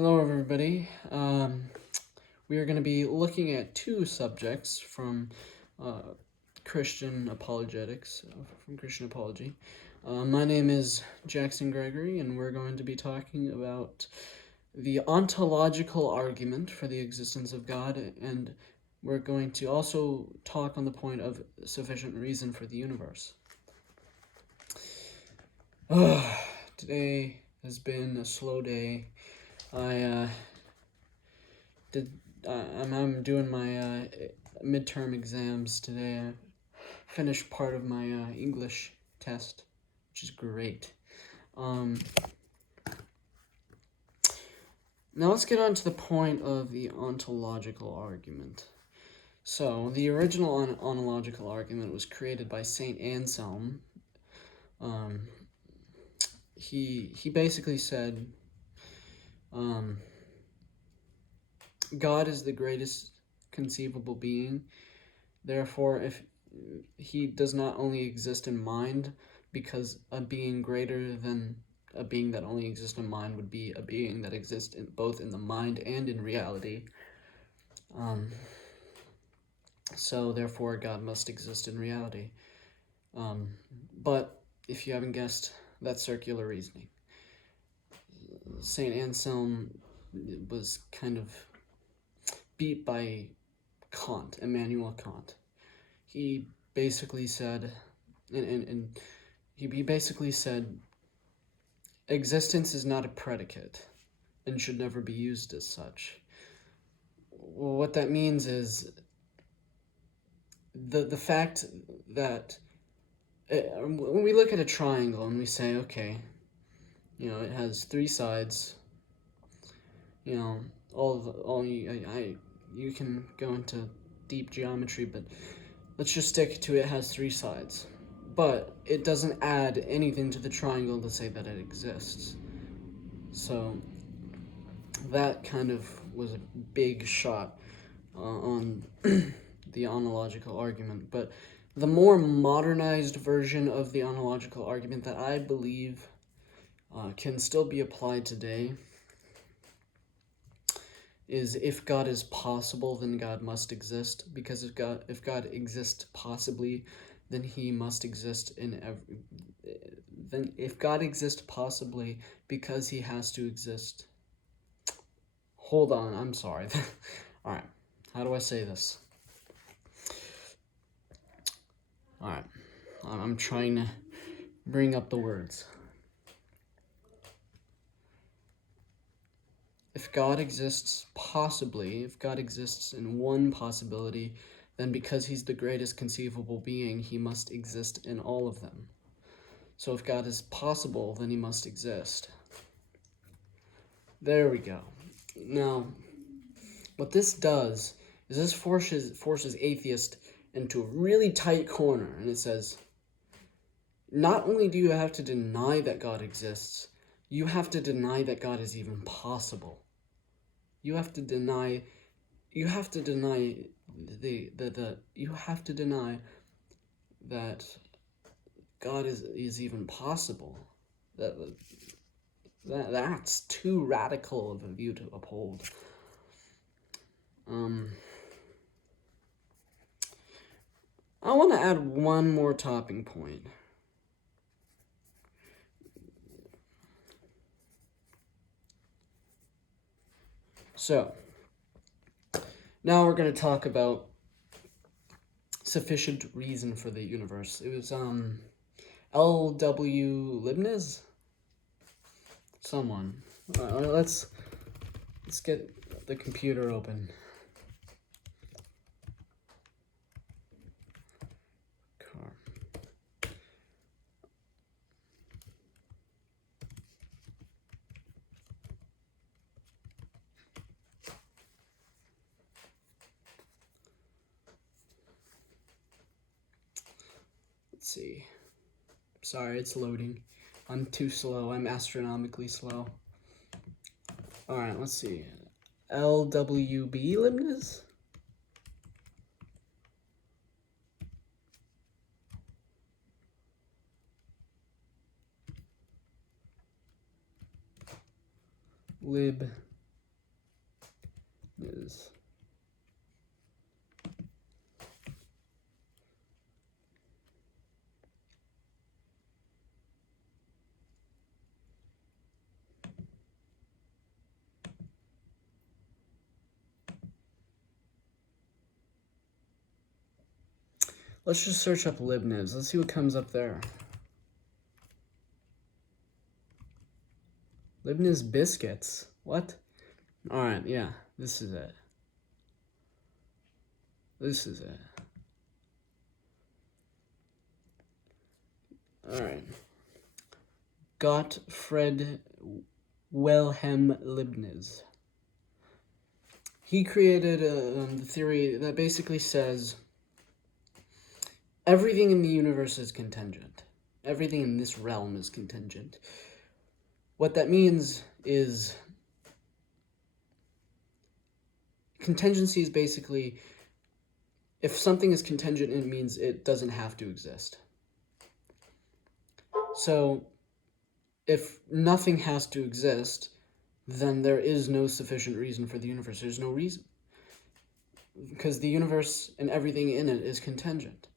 Hello, everybody. We are going to be looking at two subjects from Christian apologetics, from Christian apology. My name is Jackson Gregory, and we're going to be talking about the ontological argument for the existence of God, and we're going to also talk on the point of sufficient reason for the universe. Today has been a slow day. I'm doing my midterm exams today. I finished part of my English test, which is great. Now let's get on to the point of the ontological argument. So the original ontological argument was created by Saint Anselm. He basically said, God is the greatest conceivable being. Therefore, if he does not only exist in mind, because a being greater than a being that only exists in mind would be a being that exists both in the mind and in reality. So therefore, God must exist in reality. But if you haven't guessed, that's circular reasoning. Saint Anselm was kind of beat by Kant, Immanuel Kant. He basically said, he basically said, existence is not a predicate and should never be used as such. Well, what that means is the fact that when we look at a triangle and we say, okay, it has three sides. You can go into deep geometry, but let's just stick to it has three sides. But it doesn't add anything to the triangle to say that it exists. So that kind of was a big shot on the ontological argument. But the more modernized version of the ontological argument that I believe can still be applied today is, if God is possible, then God must exist, because if God exists possibly, then he must exist then if God exists possibly, because he has to exist. Hold on, I'm sorry. All right, how do I say this? All right, I'm trying to bring up the words. If God exists possibly, if God exists in one possibility, then because he's the greatest conceivable being, he must exist in all of them. So if God is possible, then he must exist. There we go. Now, what this does is this forces atheists into a really tight corner, and it says, not only do you have to deny that God exists, you have to deny that God is even possible. You have to deny that God is even possible. That's too radical of a view to uphold. I want to add one more topping point. So, now we're going to talk about sufficient reason for the universe. It was L.W. Leibniz? Someone. Let's get the computer open. Let's see. Sorry, it's loading. I'm too slow. I'm astronomically slow. Alright, let's see. L.W.B. Leibniz? Lib is Let's just search up Leibniz. Let's see what comes up there. Leibniz biscuits. What? Alright, yeah. This is it. This is it. Alright. Gottfried Wilhelm Leibniz. He created the theory that basically says everything in the universe is contingent. Everything in this realm is contingent. What that means is contingency is basically, if something is contingent, it means it doesn't have to exist. So if nothing has to exist, then there is no sufficient reason for the universe. There's no reason. Because the universe and everything in it is contingent.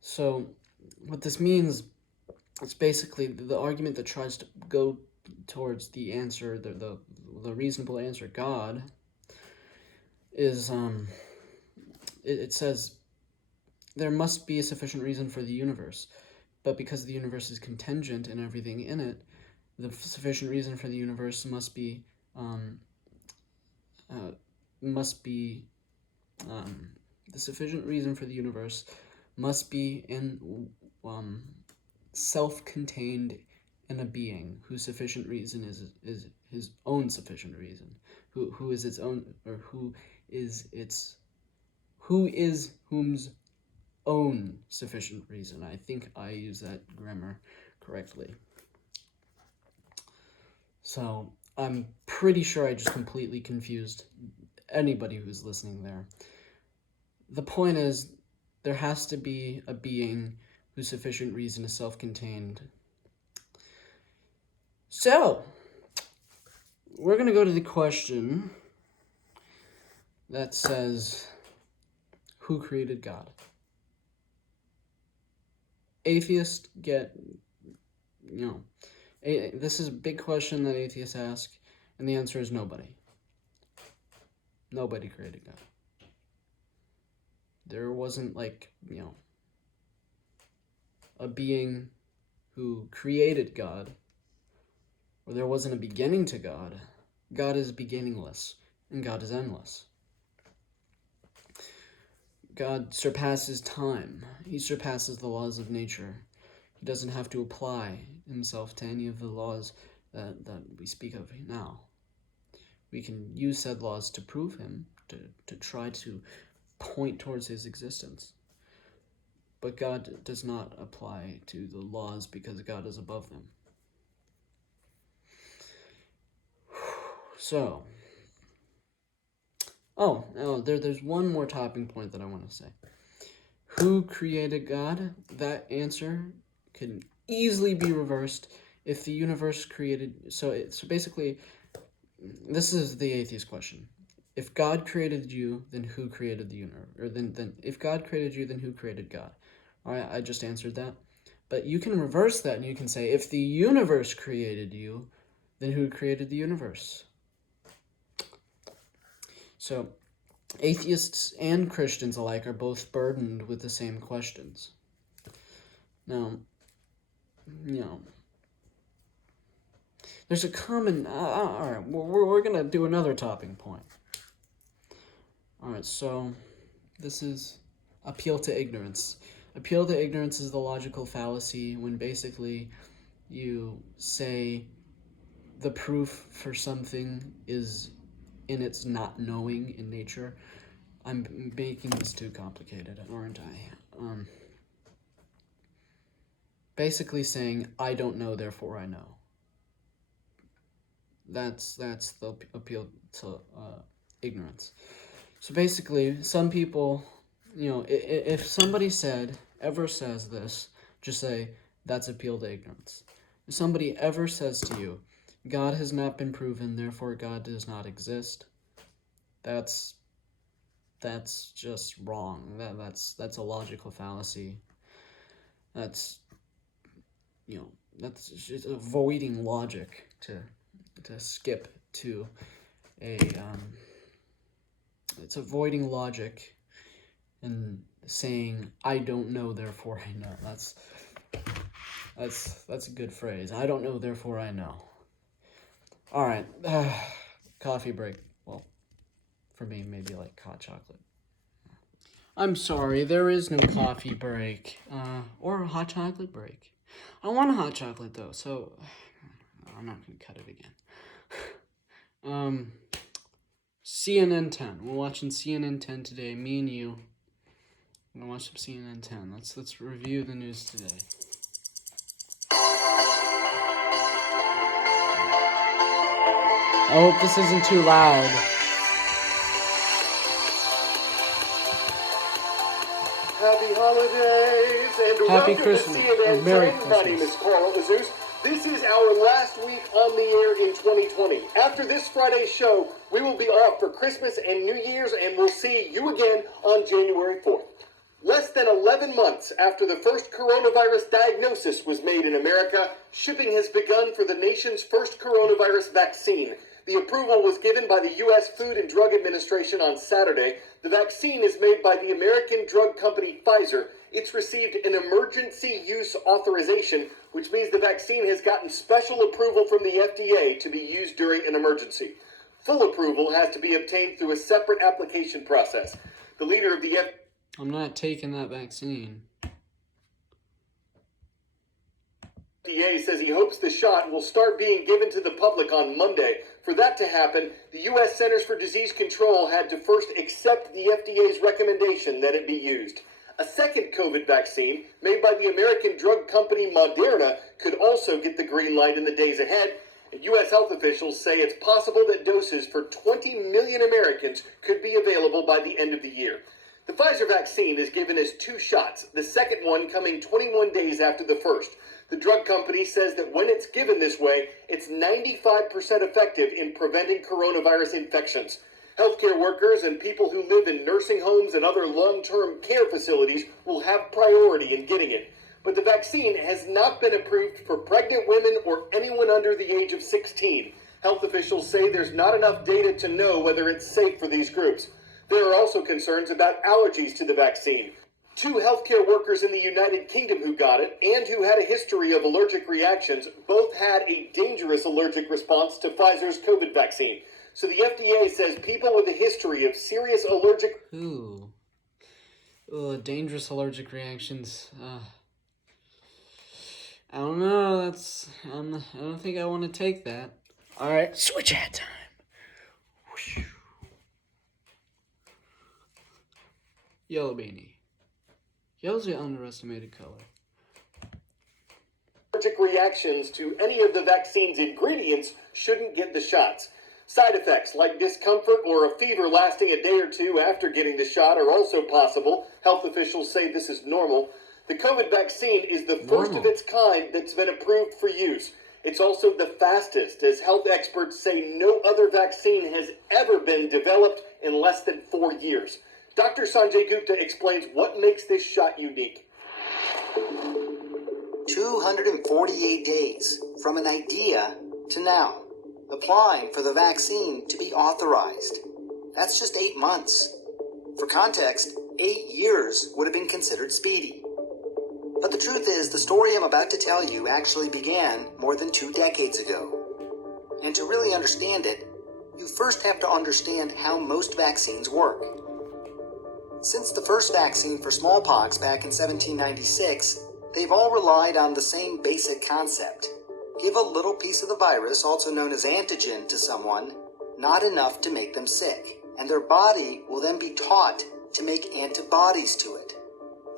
So what this means, it's basically the argument that tries to go towards the answer, the reasonable answer, God, is it says there must be a sufficient reason for the universe, but because the universe is contingent and everything in it, the sufficient reason for the universe must be the sufficient reason for the universe must be in self-contained in a being whose sufficient reason is his own sufficient reason, who is its own, or who is whom's own sufficient reason. I think I use that grammar correctly. So I'm pretty sure I just completely confused anybody who's listening there. The point is, there has to be a being whose sufficient reason is self-contained. So, we're going to go to the question that says, who created God? Atheists get, this is a big question that atheists ask, and the answer is nobody. Nobody created God. There wasn't, a being who created God, or there wasn't a beginning to God. God is beginningless, and God is endless. God surpasses time. He surpasses the laws of nature. He doesn't have to apply himself to any of the laws that we speak of now. We can use said laws to prove him, to try to point towards his existence. But God does not apply to the laws because God is above them. So, there's one more topping point that I want to say. Who created God? That answer can easily be reversed if the universe created. So basically, this is the atheist question. If God created you, then who created the universe? Or then if God created you, then who created God? All right, I just answered that. But you can reverse that and you can say, if the universe created you, then who created the universe? So, atheists and Christians alike are both burdened with the same questions. Now, there's a common. All right, we're gonna do another topping point. All right, so this is appeal to ignorance. Appeal to ignorance is the logical fallacy when basically you say the proof for something is in its not knowing in nature. I'm making this too complicated, aren't I? Basically saying, I don't know, therefore I know. That's the appeal to ignorance. So basically, some people, if somebody ever says this, just say, that's appeal to ignorance. If somebody ever says to you, God has not been proven, therefore God does not exist, that's just wrong. That's a logical fallacy. That's that's just avoiding logic to skip to a it's avoiding logic and saying I don't know therefore I know. That's a good phrase. I don't know therefore I know. All right. Coffee break. Well, for me maybe like hot chocolate. I'm sorry, there is no coffee break or a hot chocolate break. I want a hot chocolate though, so I'm not gonna cut it again. CNN 10. We're watching CNN 10 today. Me and you. I'm gonna watch some CNN 10. Let's review the news today. I hope this isn't too loud. Happy holidays and Happy welcome Christmas. to CNN Merry 10. Christmas. My name is Carl Azus. This is our last week on the air in 2020. After this Friday's show, we will be off for Christmas and New Year's, and we'll see you again on January 4th. Less than 11 months after the first coronavirus diagnosis was made in America, shipping has begun for the nation's first coronavirus vaccine. The approval was given by the U.S. Food and Drug Administration on Saturday. The vaccine is made by the American drug company Pfizer. It's received an emergency use authorization, which means the vaccine has gotten special approval from the FDA to be used during an emergency. Full approval has to be obtained through a separate application process. The leader of the I'm not taking that vaccine. FDA says he hopes the shot will start being given to the public on Monday. For that to happen, the U.S. Centers for Disease Control had to first accept the FDA's recommendation that it be used. A second COVID vaccine, made by the American drug company Moderna, could also get the green light in the days ahead. And U.S. health officials say it's possible that doses for 20 million Americans could be available by the end of the year. The Pfizer vaccine is given as 2 shots, the second one coming 21 days after the first. The drug company says that when it's given this way, it's 95% effective in preventing coronavirus infections. Healthcare workers and people who live in nursing homes and other long-term care facilities will have priority in getting it. But the vaccine has not been approved for pregnant women or anyone under the age of 16. Health officials say there's not enough data to know whether it's safe for these groups. There are also concerns about allergies to the vaccine. 2 healthcare workers in the United Kingdom who got it and who had a history of allergic reactions both had a dangerous allergic response to Pfizer's COVID vaccine. So the FDA says people with a history of serious allergic... Dangerous allergic reactions. I don't know, I don't think I want to take that. Alright, switch hat time. Whoosh. Yellow beanie. Yellow's the underestimated color. Allergic reactions to any of the vaccine's ingredients shouldn't get the shots. Side effects like discomfort or a fever lasting a day or 2 after getting the shot are also possible. Health officials say this is normal. The COVID vaccine is the first of its kind that's been approved for use. It's also the fastest, as health experts say no other vaccine has ever been developed in less than 4 years. Dr. Sanjay Gupta explains what makes this shot unique. 248 days from an idea to now, applying for the vaccine to be authorized. That's just 8 months. For context, 8 years would have been considered speedy. But the truth is, the story I'm about to tell you actually began more than 2 decades ago. And to really understand it, you first have to understand how most vaccines work. Since the first vaccine for smallpox back in 1796, they've all relied on the same basic concept. Give a little piece of the virus, also known as antigen, to someone, not enough to make them sick, and their body will then be taught to make antibodies to it.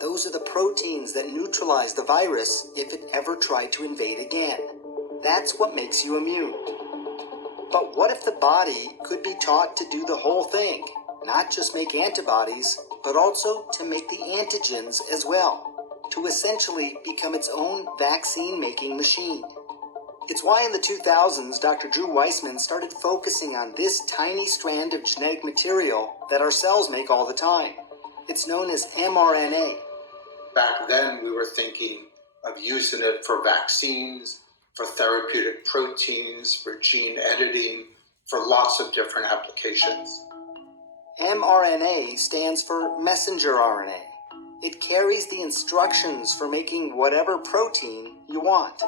Those are the proteins that neutralize the virus if it ever tried to invade again. That's what makes you immune. But what if the body could be taught to do the whole thing? Not just make antibodies, but also to make the antigens as well, to essentially become its own vaccine-making machine. It's why in the 2000s, Dr. Drew Weissman started focusing on this tiny strand of genetic material that our cells make all the time. It's known as mRNA. Back then, we were thinking of using it for vaccines, for therapeutic proteins, for gene editing, for lots of different applications. mRNA stands for messenger RNA. It carries the instructions for making whatever protein you want.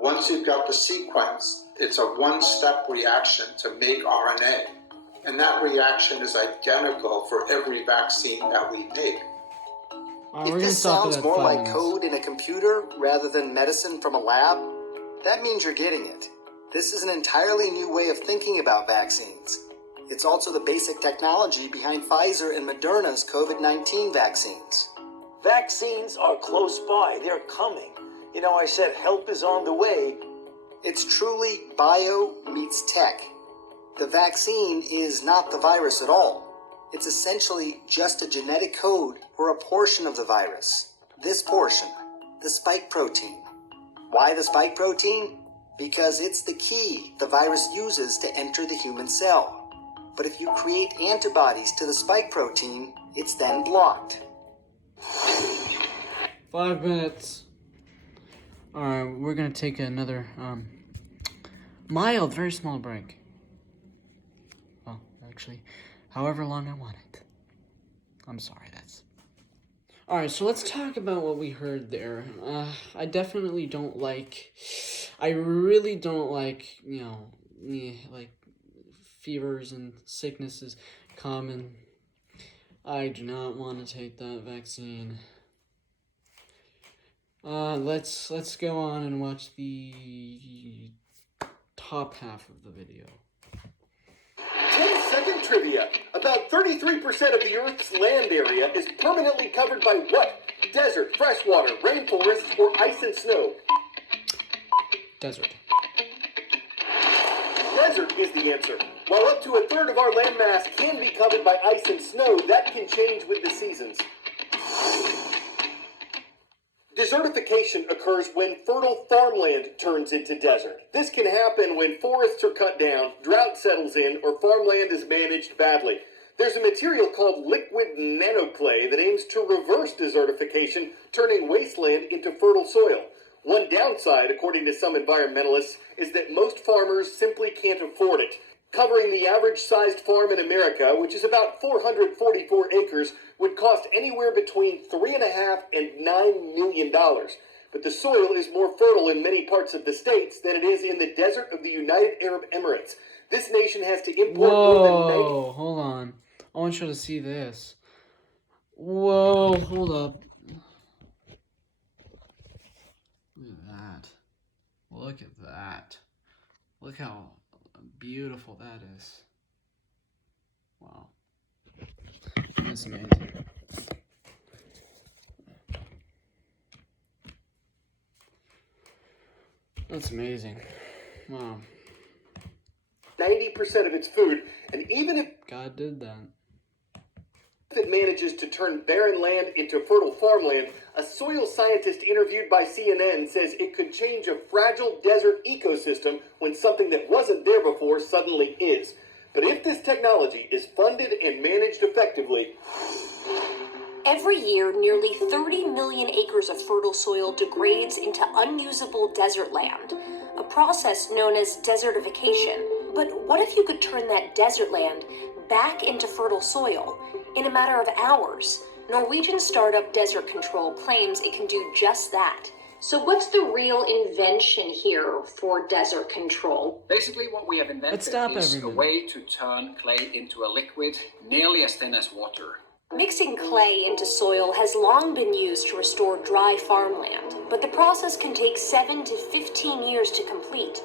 Once you've got the sequence, it's a one-step reaction to make RNA. And that reaction is identical for every vaccine that we make. If this sounds more like code in a computer rather than medicine from a lab, that means you're getting it. This is an entirely new way of thinking about vaccines. It's also the basic technology behind Pfizer and Moderna's COVID-19 vaccines. Vaccines are close by. They're coming. You know, I said help is on the way. It's truly bio meets tech. The vaccine is not the virus at all. It's essentially just a genetic code for a portion of the virus. This portion, the spike protein. Why the spike protein? Because it's the key the virus uses to enter the human cell. But if you create antibodies to the spike protein, it's then blocked. 5 minutes. Alright, we're gonna take another mild, very small break. Well, actually, however long I want it. I'm sorry, that's... Alright, so let's talk about what we heard there. I definitely don't like... I really don't like, you know, like, fevers and sicknesses common. I do not want to take that vaccine. Let's go on and watch the top half of the video. 10-second trivia. About 33% of the Earth's land area is permanently covered by what? Desert, freshwater, rainforests, or ice and snow? Desert. Desert is the answer. While up to a third of our landmass can be covered by ice and snow, that can change with the seasons. Desertification occurs when fertile farmland turns into desert. This can happen when forests are cut down, drought settles in, or farmland is managed badly. There's a material called liquid nanoclay that aims to reverse desertification, turning wasteland into fertile soil. One downside, according to some environmentalists, is that most farmers simply can't afford it. Covering the average-sized farm in America, which is about 444 acres, would cost anywhere between $3.5 and $9 million. But the soil is more fertile in many parts of the states than it is in the desert of the United Arab Emirates. This nation has to import more than 90... Whoa, hold on. I want you to see this. Whoa, hold up. Look at that. Look at that. Look how beautiful that is. Wow. That's amazing. That's amazing. Wow. 90% of its food, and even if God did that. it manages to turn barren land into fertile farmland, a soil scientist interviewed by CNN says it could change a fragile desert ecosystem when something that wasn't there before suddenly is. But if this technology is funded and managed effectively... Every year, nearly 30 million acres of fertile soil degrades into unusable desert land, a process known as desertification. But what if you could turn that desert land back into fertile soil in a matter of hours? Norwegian startup Desert Control claims it can do just that. So what's the real invention here for Desert Control? Basically, what we have invented is a way to turn clay into a liquid nearly as thin as water. Mixing clay into soil has long been used to restore dry farmland, but the process can take 7 to 15 years to complete.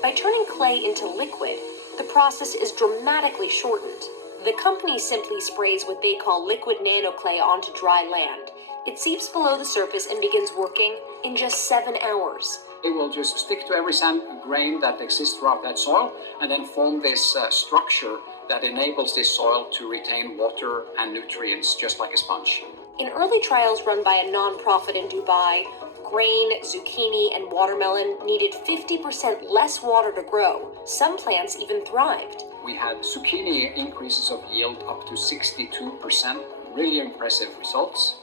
By turning clay into liquid, the process is dramatically shortened. The company simply sprays what they call liquid nanoclay onto dry land. It seeps below the surface and begins working in just 7 hours. It will just stick to every sand grain that exists throughout that soil and then form this structure that enables this soil to retain water and nutrients just like a sponge. In early trials run by a non-profit in Dubai, grain, zucchini, and watermelon needed 50% less water to grow. Some plants even thrived. We had zucchini increases of yield up to 62%, really impressive results.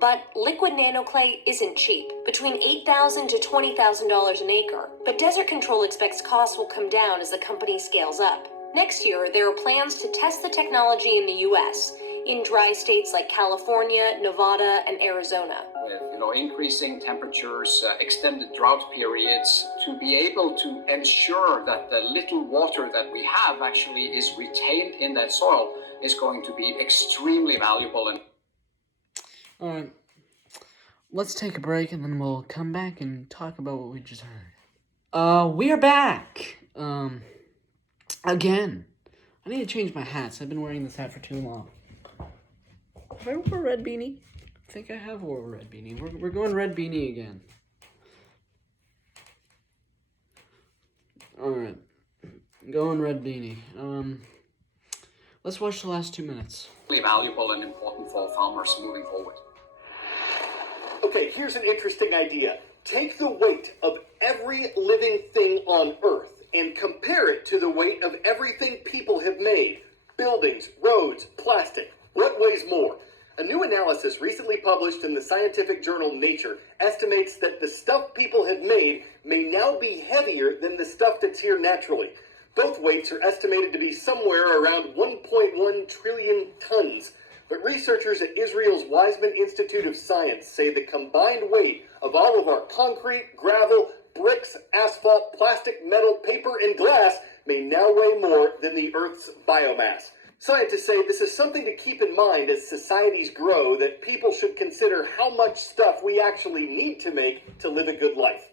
But liquid nanoclay isn't cheap, between $8,000 to $20,000 an acre. But Desert Control expects costs will come down as the company scales up. Next year, there are plans to test the technology in the U.S., in dry states like California, Nevada, and Arizona. With increasing temperatures, extended drought periods, to be able to ensure that the little water that we have actually is retained in that soil is going to be extremely valuable. And all right, let's take a break and then we'll come back and talk about what we just heard. We are back. Again. I need to change my hats. I've been wearing this hat for too long. Have I wore a red beanie? I think I have wore a red beanie. We're going red beanie again. Alright. Going red beanie. Let's watch the last 2 minutes. Really valuable and important for farmers moving forward. Okay, here's an interesting idea. Take the weight of every living thing on Earth and compare it to the weight of everything people have made. Buildings, roads, plastic. What weighs more? A new analysis recently published in the scientific journal Nature estimates that the stuff people have made may now be heavier than the stuff that's here naturally. Both weights are estimated to be somewhere around 1.1 trillion tons. But researchers at Israel's Weizmann Institute of Science say the combined weight of all of our concrete, gravel, bricks, asphalt, plastic, metal, paper, and glass may now weigh more than the Earth's biomass. Scientists say this is something to keep in mind as societies grow, that people should consider how much stuff we actually need to make to live a good life.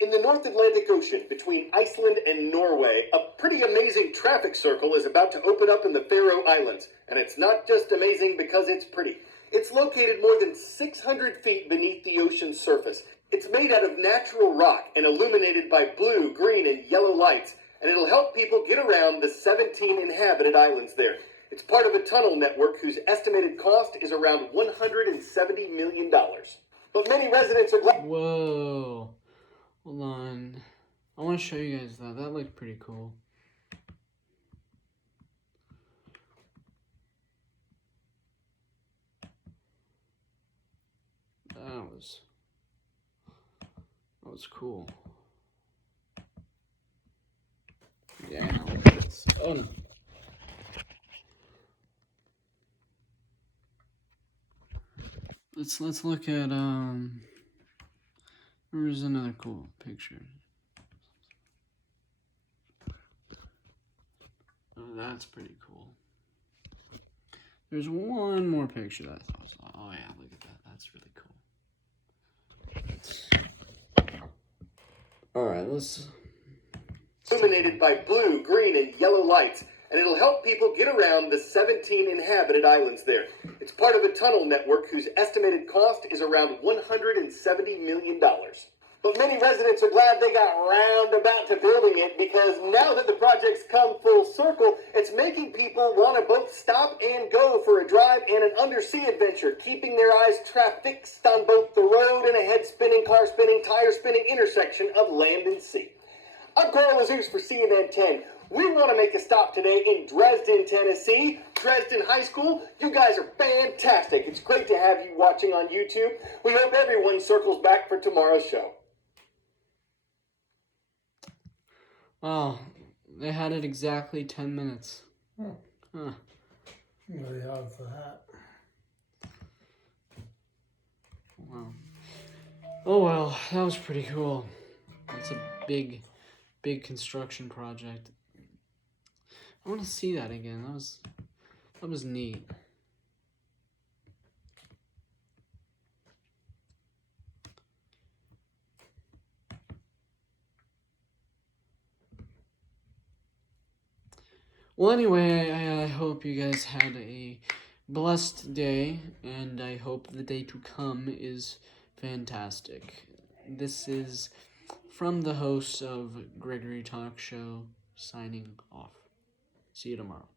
In the North Atlantic Ocean, between Iceland and Norway, a pretty amazing traffic circle is about to open up in the Faroe Islands. And it's not just amazing because it's pretty. It's located more than 600 feet beneath the ocean's surface. It's made out of natural rock and illuminated by blue, green, and yellow lights. And it'll help people get around the 17 inhabited islands there. It's part of a tunnel network whose estimated cost is around $170 million. But many residents are glad... Whoa. Hold on. I want to show you guys that. That looked pretty cool. That was cool. Yeah, look at this. Oh no. Let's look at There's another cool picture. Oh, that's pretty cool. There's one more picture that I thought was, oh yeah, look at that. That's really cool. Alright, let's... Illuminated by blue, green, and yellow lights. And it'll help people get around the 17 inhabited islands there. It's part of a tunnel network whose estimated cost is around $170 million. But many residents are glad they got roundabout to building it, because now that the project's come full circle, it's making people want to both stop and go for a drive and an undersea adventure, keeping their eyes trafixed on both the road and a head-spinning, car-spinning, tire-spinning intersection of land and sea. I'm Carl Azus for CNN 10. We want to make a stop today in Dresden, Tennessee. Dresden High School, you guys are fantastic. It's great to have you watching on YouTube. We hope everyone circles back for tomorrow's show. Wow, they had it exactly 10 minutes. Huh. Huh. Really hard for that. Wow. Oh well, that was pretty cool. It's a big construction project. I want to see that again. That was neat. Well, anyway, I hope you guys had a blessed day, and I hope the day to come is fantastic. This is from the host of Gregory Talk Show, signing off. See you tomorrow.